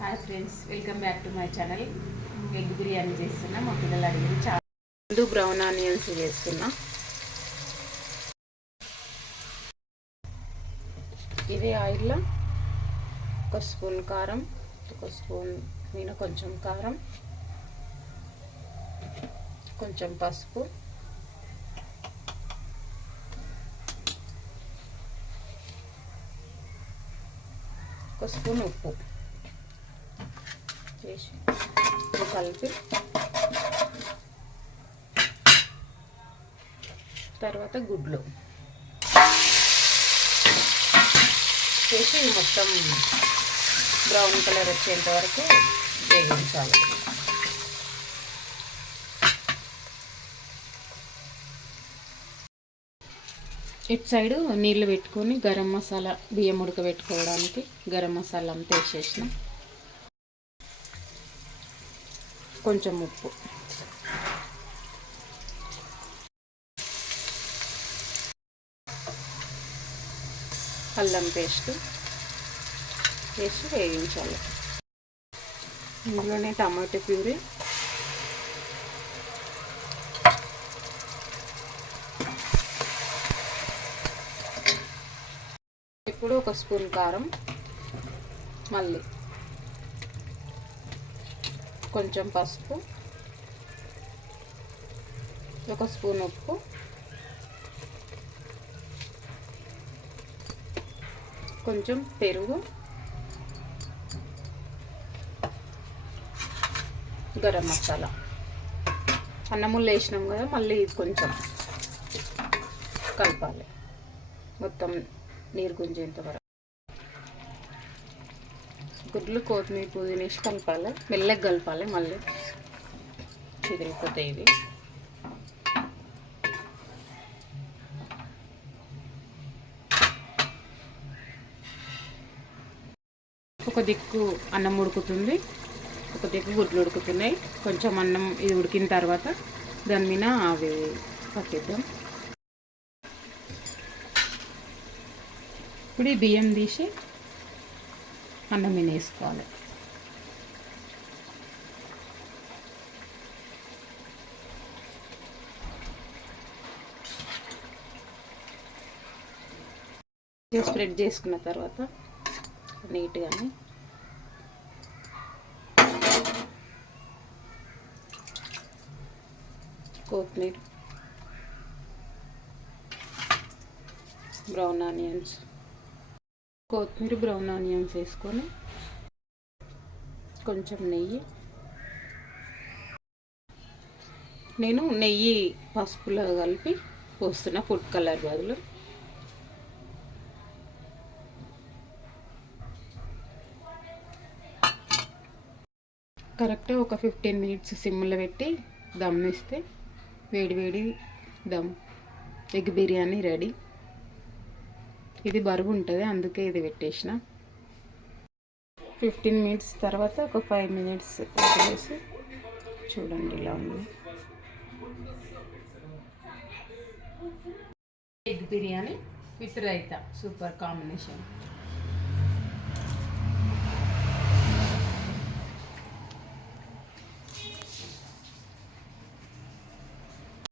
Hi friends, welcome back to my channel. Egg biryani చేస్తున్నా. మా పిల్లలు అడిగింది చాలా. ముందు బ్రౌన్ ఆనియన్స్ వేస్తున్నా. ఇదే ఆయిల్లో ఒక స్పూన్ కారం, ఒక స్పూన్ మీద కొంచెం కారం, కొంచెం పసుపు, ఒక స్పూన్ ఉప్పు వేసి కలిపి తర్వాత గుడ్లు వేసి మొత్తం బ్రౌన్ కలర్ వచ్చేంత వరకు వేగించాలి. ఇటు సైడు నీళ్ళు పెట్టుకొని గరం మసాలా బియ్యం ఉడకబెట్టుకోవడానికి గరం మసాలా అంతా వేసేసిన, కొంచెం ఉప్పు, అల్లం పేస్ట్ వేసి వేయించాలి. ఇందులోనే టమాటో ప్యూరీ, ఇప్పుడు ఒక స్పూన్ కారం, మళ్ళీ కొంచెం పసుపు, ఒక స్పూన్ ఉప్పు, కొంచెం పెరుగు, గరం మసాలా. అన్నములు వేసినాం కదా, మళ్ళీ కొంచెం కలపాలి మొత్తం నీరు గుంజేంత వరకు. గుడ్లు కొత్తిమీర పుదీనా వేసి కలపాలి, మెల్లగా కలపాలి, మళ్ళీ చిదిరిపోతాయి ఇవి. ఒక దిక్కు అన్నం ఉడుకుతుంది, ఒక దిక్కు గుడ్లు ఉడుకుతున్నాయి. కొంచెం అన్నం ఇది ఉడికిన తర్వాత దాని మీద అవి పట్టిద్దాం. ఇప్పుడు ఈ బియ్యం తీసి అన్నం మీద వేసుకోవాలి. స్ప్రెడ్ చేసుకున్న తర్వాత నీట్గానే కొత్తిమీర, బ్రౌన్ ఆనియన్స్, కొత్తిమీర బ్రౌన్ ఆనియన్స్ వేసుకొని కొంచెం నెయ్యి. నేను నెయ్యి పసుపులో కలిపి పోస్తున్నా ఫుడ్ కలర్ బదులు. కరెక్ట్గా ఒక 15 మినిట్స్ సిమ్లో పెట్టి దమ్ ఇస్తే వేడి దమ్ ఎగ్ బిర్యానీ రెడీ. ఇది బరువు ఉంటుంది, అందుకే ఇది పెట్టేసిన. 15 మినిట్స్ తర్వాత ఒక 5 మినిట్స్ వదిలేసి చూడండి ఇలా ఉంది. Egg biryani with raita, super combination.